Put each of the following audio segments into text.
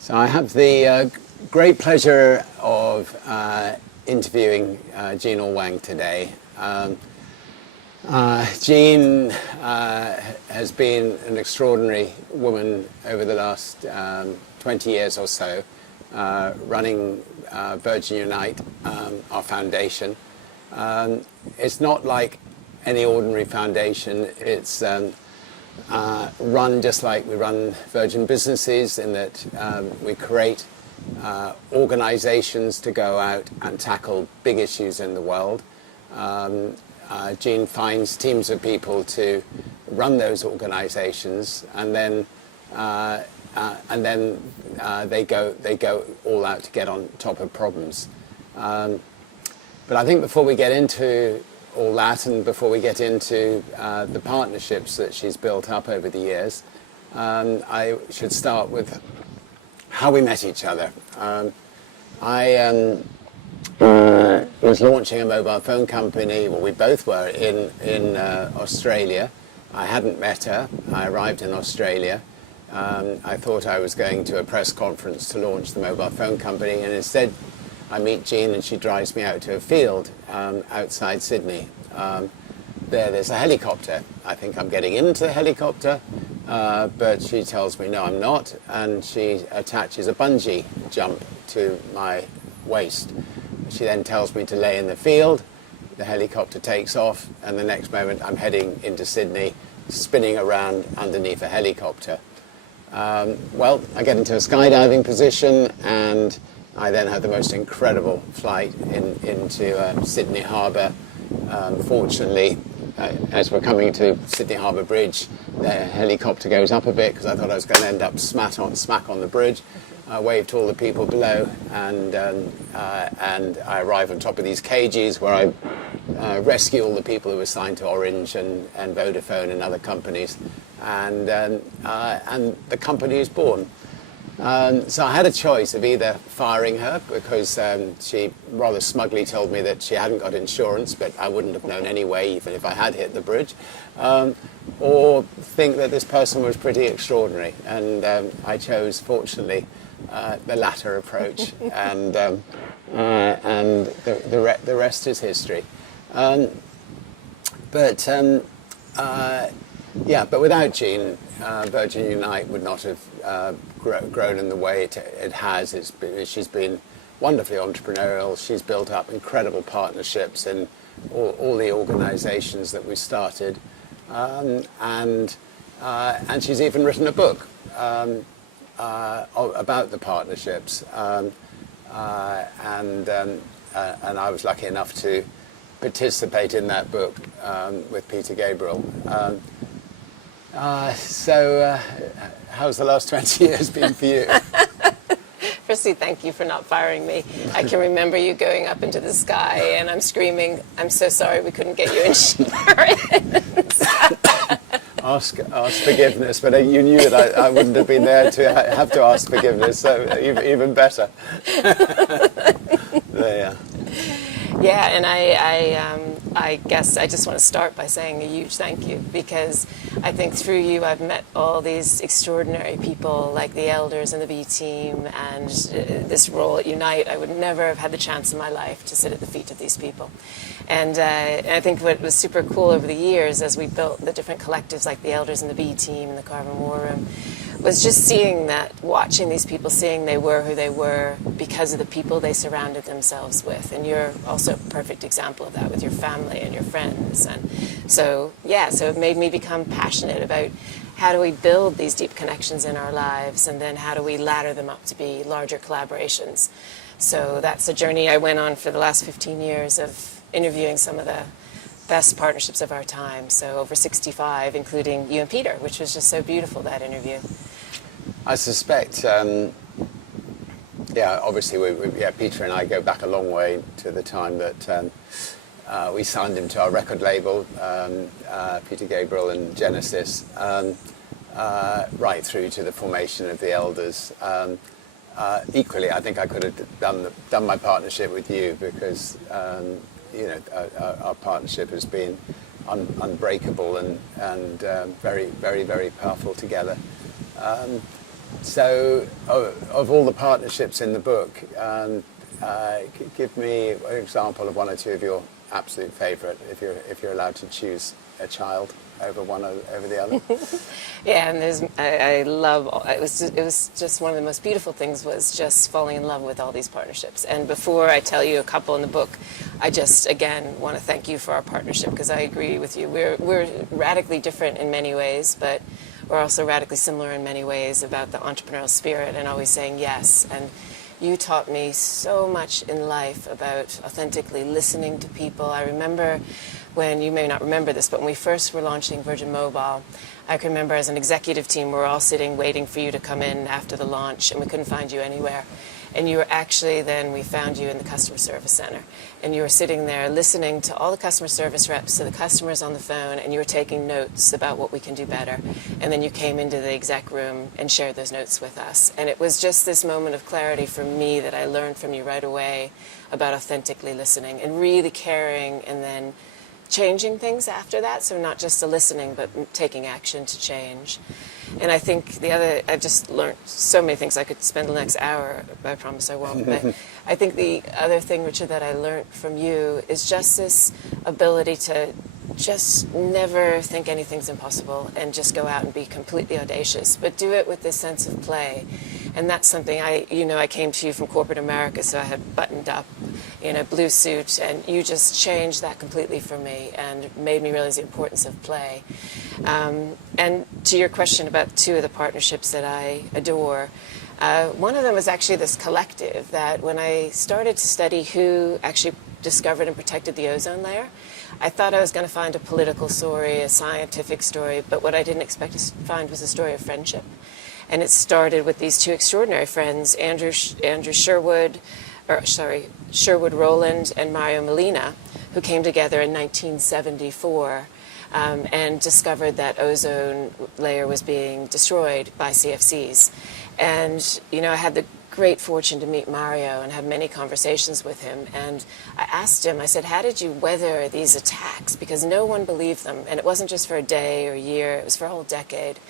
So I have the great pleasure of interviewing Gina Wang today. Jean has been an extraordinary woman over the last 20 years or so, running Virgin Unite, our foundation. It's not like any ordinary foundation. It's run just like we run Virgin businesses, in that we create organizations to go out and tackle big issues in the world. Jean finds teams of people to run those organizations, and then they go all out to get on top of problems. But I think before we get into all that, and before we get into the partnerships that she's built up over the years, I should start with how we met each other. I was launching a mobile phone company, well, we both were, in Australia. I hadn't met her. I arrived in Australia. I thought I was going to a press conference to launch the mobile phone company, and instead I meet Jean and she drives me out to a field outside Sydney. There's a helicopter. I think I'm getting into the helicopter, but she tells me no, I'm not, and she attaches a bungee jump to my waist. She then tells me to lay in the field. The helicopter takes off, and the next moment I'm heading into Sydney, spinning around underneath a helicopter. Well, I get into a skydiving position, and I then have the most incredible flight into Sydney Harbour. Fortunately, as we're coming to Sydney Harbour Bridge, the helicopter goes up a bit because I thought I was going to end up smack on the bridge. I waved to all the people below, and I arrive on top of these cages where I rescue all the people who were signed to Orange and Vodafone and other companies, and the company is born. So I had a choice of either firing her, because she rather smugly told me that she hadn't got insurance, but I wouldn't have known anyway, even if I had hit the bridge, or think that this person was pretty extraordinary. And I chose, fortunately, the latter approach, and the rest is history. But without Jean, Virgin Unite would not have grown in the way it has. She's been wonderfully entrepreneurial. She's built up incredible partnerships in all the organizations that we started, and she's even written a book about the partnerships, and I was lucky enough to participate in that book with Peter Gabriel. So how's the last 20 years been for you? Firstly, thank you for not firing me. I can remember you going up into the sky and I'm screaming, I'm so sorry we couldn't get you insurance. Ask forgiveness, but you knew that I wouldn't have been there to have to ask forgiveness, so even better. There. Yeah, and I guess I just want to start by saying a huge thank you, because I think through you I've met all these extraordinary people like the elders and the B team, and this role at Unite. I would never have had the chance in my life to sit at the feet of these people. And I think what was super cool over the years as we built the different collectives like the elders and the B team and the Carbon War Room was just seeing that, watching these people, seeing they were who they were because of the people they surrounded themselves with. And you're also a perfect example of that with your family and your friends. And so it made me become passionate about how do we build these deep connections in our lives, and then how do we ladder them up to be larger collaborations. So that's a journey I went on for the last 15 years of interviewing some of the best partnerships of our time. So over 65, including you and Peter, which was just so beautiful, that interview. I suspect, obviously, Peter and I go back a long way to the time that we signed him to our record label, Peter Gabriel and Genesis, right through to the formation of the Elders. Equally, I think I could have done my partnership with you, because our partnership has been unbreakable and very, very, very powerful together. So, of all the partnerships in the book, give me an example of one or two of your absolute favourite, if you're allowed to choose a child over the other. Yeah, and I love. It was just one of the most beautiful things was just falling in love with all these partnerships. And before I tell you a couple in the book, I just again want to thank you for our partnership, because I agree with you. We're radically different in many ways, but we're also radically similar in many ways about the entrepreneurial spirit and always saying yes. And you taught me so much in life about authentically listening to people. I remember when, you may not remember this, but when we first were launching Virgin Mobile, I can remember as an executive team, we were all sitting waiting for you to come in after the launch, and we couldn't find you anywhere. And you were actually, then we found you in the customer service center. And you were sitting there listening to all the customer service reps, to the customers on the phone, and you were taking notes about what we can do better. And then you came into the exec room and shared those notes with us. And it was just this moment of clarity for me that I learned from you right away about authentically listening and really caring, and then changing things after that. So not just the listening, but taking action to change. And I think the other, I've just learned so many things. I could spend the next hour, but I promise I won't. But I think the other thing, Richard, that I learned from you is just this ability to just never think anything's impossible and just go out and be completely audacious, but do it with this sense of play. And that's something I came to you from corporate America, so I had buttoned up in a blue suit, and you just changed that completely for me and made me realize the importance of play. And to your question about two of the partnerships that I adore, one of them was actually this collective that when I started to study who actually discovered and protected the ozone layer, I thought I was going to find a political story, a scientific story, but what I didn't expect to find was a story of friendship. And it started with these two extraordinary friends, Sherwood Rowland and Mario Molina, who came together in 1974 and discovered that ozone layer was being destroyed by CFCs. And, I had the great fortune to meet Mario and have many conversations with him. And I asked him, I said, how did you weather these attacks? Because no one believed them. And it wasn't just for a day or a year, it was for a whole decade.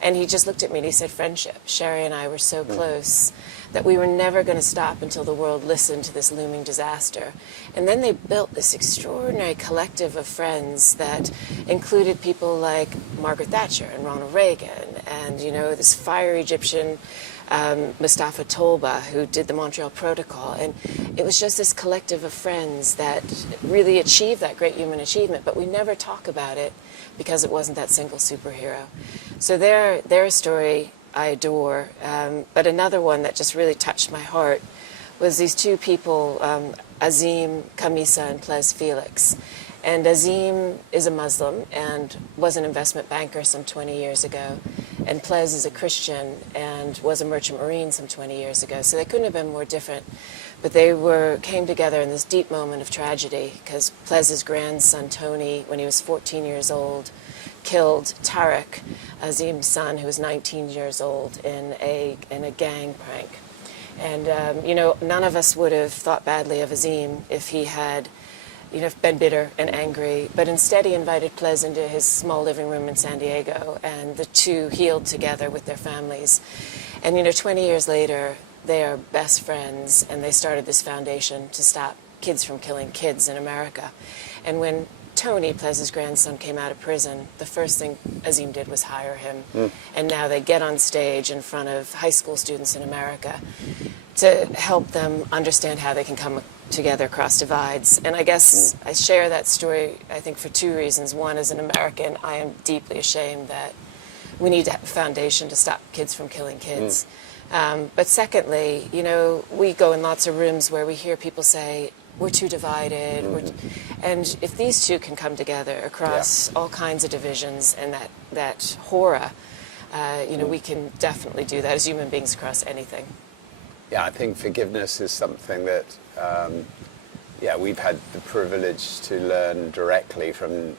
And he just looked at me and he said, friendship. Sherry and I were so close that we were never going to stop until the world listened to this looming disaster. And then they built this extraordinary collective of friends that included people like Margaret Thatcher and Ronald Reagan and, this fiery Egyptian Mustafa Tolba, who did the Montreal Protocol. And it was just this collective of friends that really achieved that great human achievement, but we never talk about it because it wasn't that single superhero. So their story I adore. But another one that just really touched my heart was these two people, Azim Kamisa and Plez Felix. And Azim is a Muslim and was an investment banker some 20 years ago. And Plez is a Christian and was a merchant marine some 20 years ago. So they couldn't have been more different. But they came together in this deep moment of tragedy because Plez's grandson, Tony, when he was 14 years old, killed Tarek, Azim's son, who was 19 years old, in a gang prank. And, none of us would have thought badly of Azim if he had been bitter and angry, but instead he invited Plez into his small living room in San Diego, and the two healed together with their families. And 20 years later, they are best friends, and they started this foundation to stop kids from killing kids in America. And when Tony, Plez's grandson, came out of prison, the first thing Azim did was hire him. And now they get on stage in front of high school students in America to help them understand how they can come together across divides. And I guess I share that story, I think, for two reasons. One, as an American, I am deeply ashamed that we need to have a foundation to stop kids from killing kids. But secondly, we go in lots of rooms where we hear people say, we're too divided. And if these two can come together across all kinds of divisions and that horror, we can definitely do that as human beings across anything. Yeah, I think forgiveness is something that, we've had the privilege to learn directly from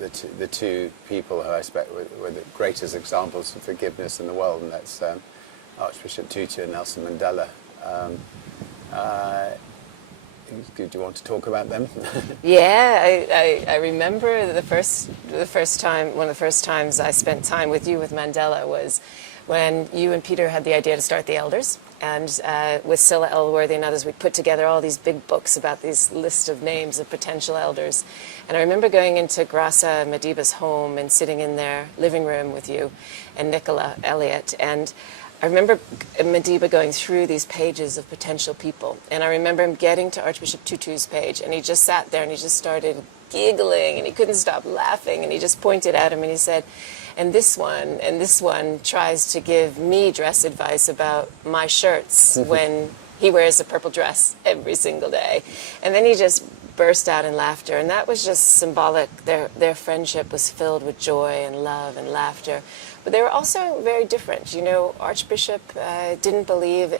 the two people who I expect were the greatest examples of forgiveness in the world, and that's Archbishop Tutu and Nelson Mandela. Do you want to talk about them? Yeah, I remember one of the first times I spent time with you with Mandela was when you and Peter had the idea to start the Elders. And with Cilla Elworthy and others, we put together all these big books about these list of names of potential elders. And I remember going into Graça Madiba's home and sitting in their living room with you and Nicola Elliott. And I remember Madiba going through these pages of potential people. And I remember him getting to Archbishop Tutu's page, and he just sat there and he just started giggling, and he couldn't stop laughing, and he just pointed at him and he said, and this one tries to give me dress advice about my shirts when he wears a purple dress every single day. And then he just burst out in laughter, and that was just symbolic. Their friendship was filled with joy and love and laughter. But they were also very different. You know, Archbishop didn't believe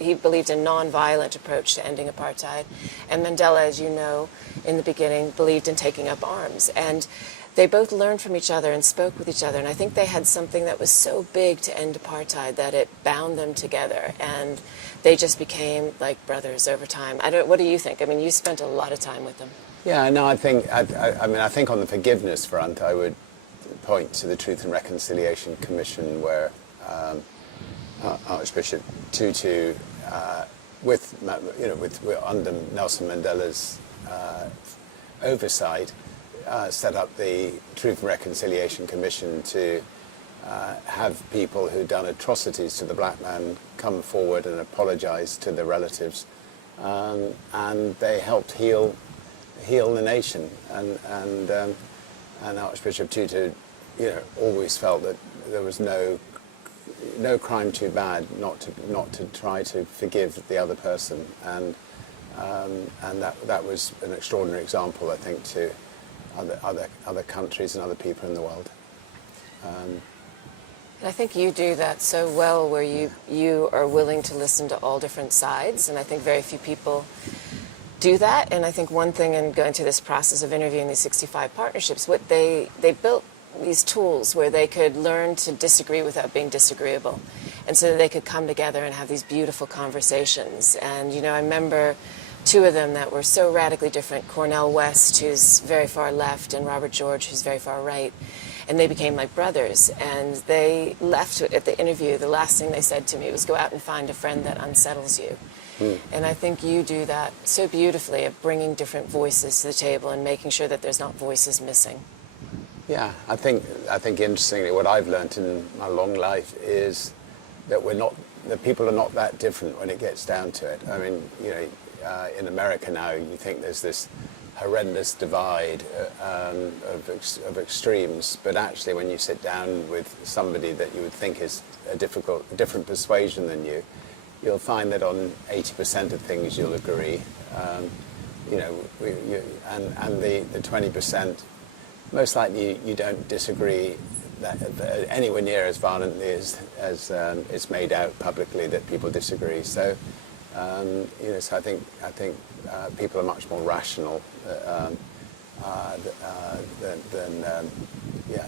he believed in non-violent approach to ending apartheid. And Mandela, as you know, in the beginning, believed in taking up arms. And they both learned from each other and spoke with each other. And I think they had something that was so big to end apartheid that it bound them together. And they just became like brothers over time. What do you think? I mean, you spent a lot of time with them. Yeah, no, I think on the forgiveness front, I would point to the Truth and Reconciliation Commission, where Archbishop Tutu, under Nelson Mandela's oversight, set up the Truth and Reconciliation Commission to have people who'd done atrocities to the black man come forward and apologize to their relatives, and they helped heal the nation. And Archbishop Tutu, always felt that there was no crime too bad not to try to forgive the other person, and that was an extraordinary example, I think, to other countries and other people in the world. And I think you do that so well, where you are willing to listen to all different sides, and I think very few people do that. And I think one thing in going through this process of interviewing these 65 partnerships, what they built these tools where they could learn to disagree without being disagreeable, and so that they could come together and have these beautiful conversations. And I remember two of them that were so radically different: Cornel West, who's very far left, and Robert George, who's very far right. And they became like brothers. And they left at the interview, the last thing they said to me was, go out and find a friend that unsettles you. And I think you do that so beautifully, of bringing different voices to the table and making sure that there's not voices missing. Yeah, I think interestingly, what I've learned in my long life is that people are not that different when it gets down to it. I mean, in America now, you think there's this horrendous divide of extremes, but actually when you sit down with somebody that you would think is a different persuasion than you, you'll find that on 80% of things you'll agree. And the 20%, most likely you don't disagree that anywhere near as violently as it's made out publicly that people disagree. So, so I think people are much more rational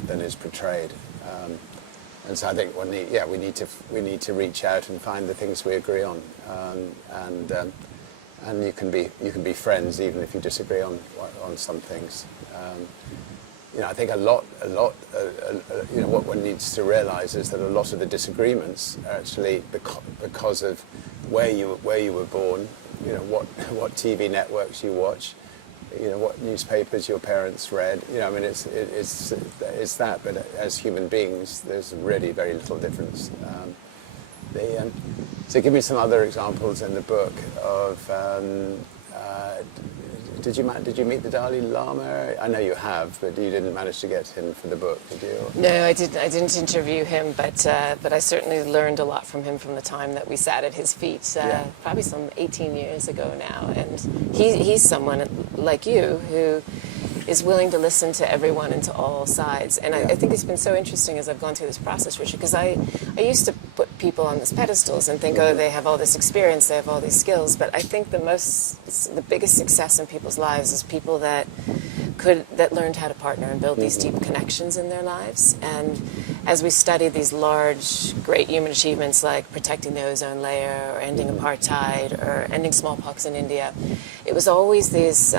than is portrayed. And so I think we need to reach out and find the things we agree on, and you can be friends even if you disagree on some things. I think what one needs to realize is that a lot of the disagreements are actually because of where you were born, what TV networks you watch, what newspapers your parents read. It's that. But as human beings, there's really very little difference. So give me some other examples in the book of. Did you meet the Dalai Lama? I know you have, but you didn't manage to get him for the book, did you? No, I didn't interview him, but I certainly learned a lot from him from the time that we sat at his feet, probably some 18 years ago now. And he's someone like you who is willing to listen to everyone and to all sides. And I think it's been so interesting as I've gone through this process, Richard, because I used to put people on these pedestals and think, oh, they have all this experience, they have all these skills. But I think the biggest success in people's lives is people that learned how to partner and build these deep connections in their lives. And as we studied these large, great human achievements like protecting the ozone layer or ending apartheid or ending smallpox in India, it was always this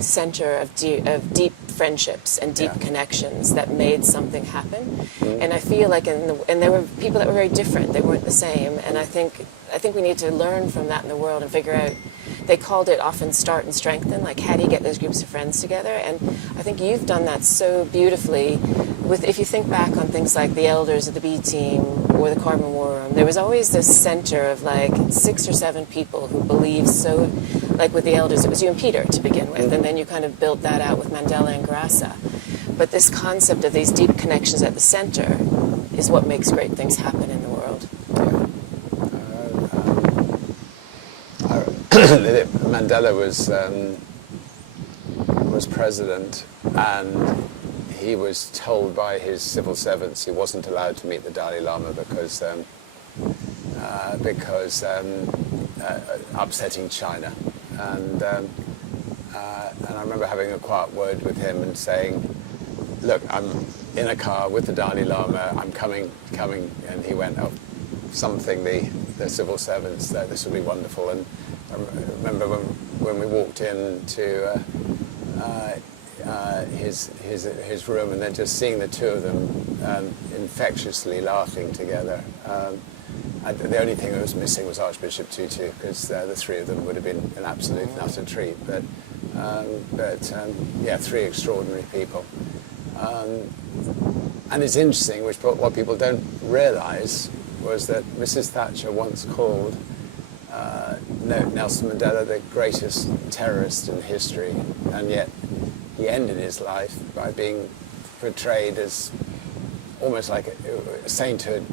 center of deep friendships and deep connections that made something happen. And I feel like and there were people that were very different. They weren't the same. And I think we need to learn from that in the world and figure out. They called it often start and strengthen, like how do you get those groups of friends together? And I think you've done that so beautifully. If you think back on things like the Elders of the B Team or the Carbon War Room, there was always this center of like 6 or 7 people who believed so, like with the Elders, it was you and Peter to begin with, and then you kind of built that out with Mandela and Grassa. But this concept of these deep connections at the center is what makes great things happen in the world. Mandela was president, and he was told by his civil servants he wasn't allowed to meet the Dalai Lama because upsetting China. And I remember having a quiet word with him and saying, "Look, I'm in a car with the Dalai Lama. I'm coming," and he went, "Oh, something the civil servants. This will be wonderful." And I remember when we walked into his room, and then just seeing the two of them infectiously laughing together. The only thing that was missing was Archbishop Tutu, because the three of them would have been an absolute and utter treat. But 3 extraordinary people. And it's interesting, what people don't realise was that Mrs. Thatcher once called Nelson Mandela the greatest terrorist in history, and yet he ended his life by being portrayed as almost like a sainthood,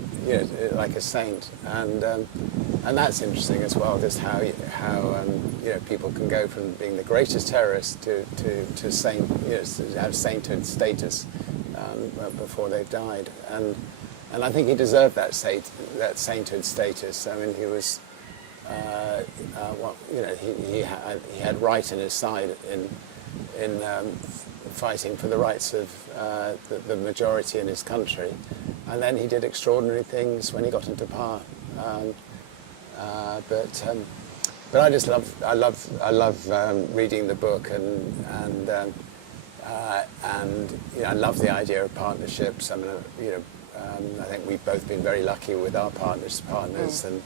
like a saint, and that's interesting as well. Just how people can go from being the greatest terrorist to saint, to have sainthood status before they've died, and I think he deserved that sainthood status. I mean, he was. He had right in his side in fighting for the rights of the majority in his country, and then he did extraordinary things when he got into power. But I just love reading the book, and I love the idea of partnerships. I mean, I think we've both been very lucky with our partners, and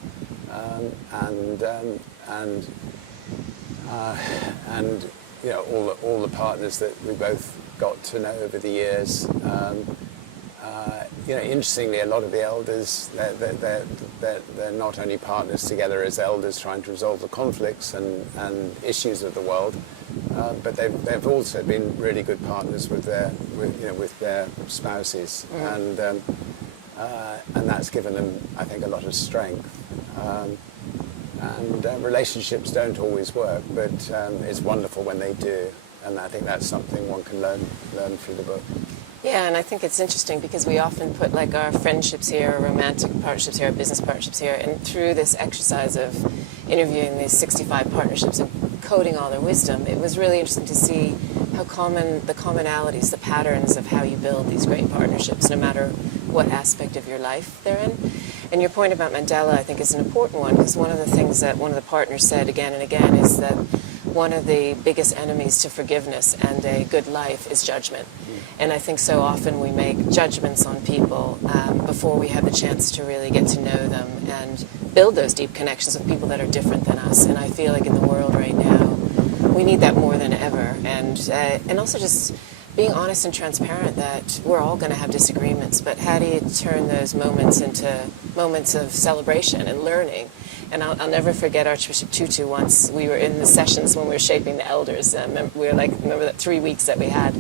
all the partners that we both got to know over the years. Interestingly, a lot of the elders, they're not only partners together as elders trying to resolve the conflicts and issues of the world, but they've also been really good partners with their spouses, and that's given them, I think, a lot of strength. Relationships don't always work, but it's wonderful when they do, and I think that's something one can learn through the book. Yeah, and I think it's interesting because we often put like our friendships here, our romantic partnerships here, our business partnerships here, and through this exercise of interviewing these 65 partnerships and coding all their wisdom, it was really interesting to see how the commonalities, the patterns of how you build these great partnerships, no matter what aspect of your life they're in. And your point about Mandela, I think, is an important one, because one of the things that one of the partners said again and again is that one of the biggest enemies to forgiveness and a good life is judgment. And I think so often we make judgments on people before we have the chance to really get to know them and build those deep connections with people that are different than us. And I feel like in the world right now, we need that more than ever. And also just being honest and transparent that we're all going to have disagreements, but how do you turn those moments into moments of celebration and learning? And I'll never forget Archbishop Tutu once. We were in the sessions when we were shaping the elders. Remember that 3 weeks that we had.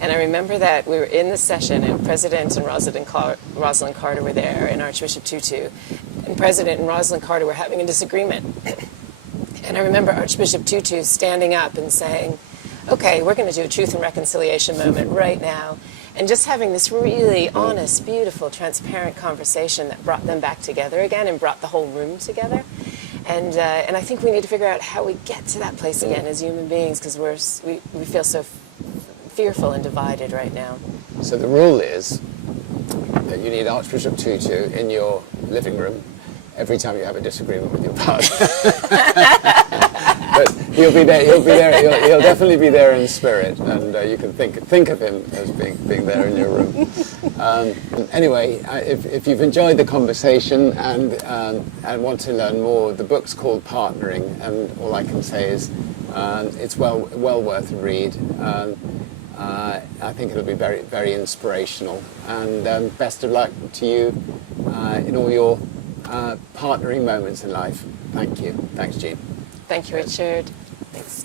And I remember that we were in the session, and President and Rosalind Carter were there, and Archbishop Tutu. And President and Rosalind Carter were having a disagreement. And I remember Archbishop Tutu standing up and saying, "Okay, we're going to do a truth and reconciliation moment right now." And just having this really honest, beautiful, transparent conversation that brought them back together again and brought the whole room together. And I think we need to figure out how we get to that place again as human beings, because we feel so fearful and divided right now. So the rule is that you need Archbishop Tutu in your living room every time you have a disagreement with your partner. But he'll be there. He'll be there. He'll definitely be there in spirit, and you can think of him as being there in your room. Anyway, if you've enjoyed the conversation and want to learn more, the book's called Partnering, and all I can say is it's well worth a read. I think it'll be very, very inspirational, and best of luck to you in all your partnering moments in life. Thank you. Thanks, Jean. Thank you, Richard. Thanks.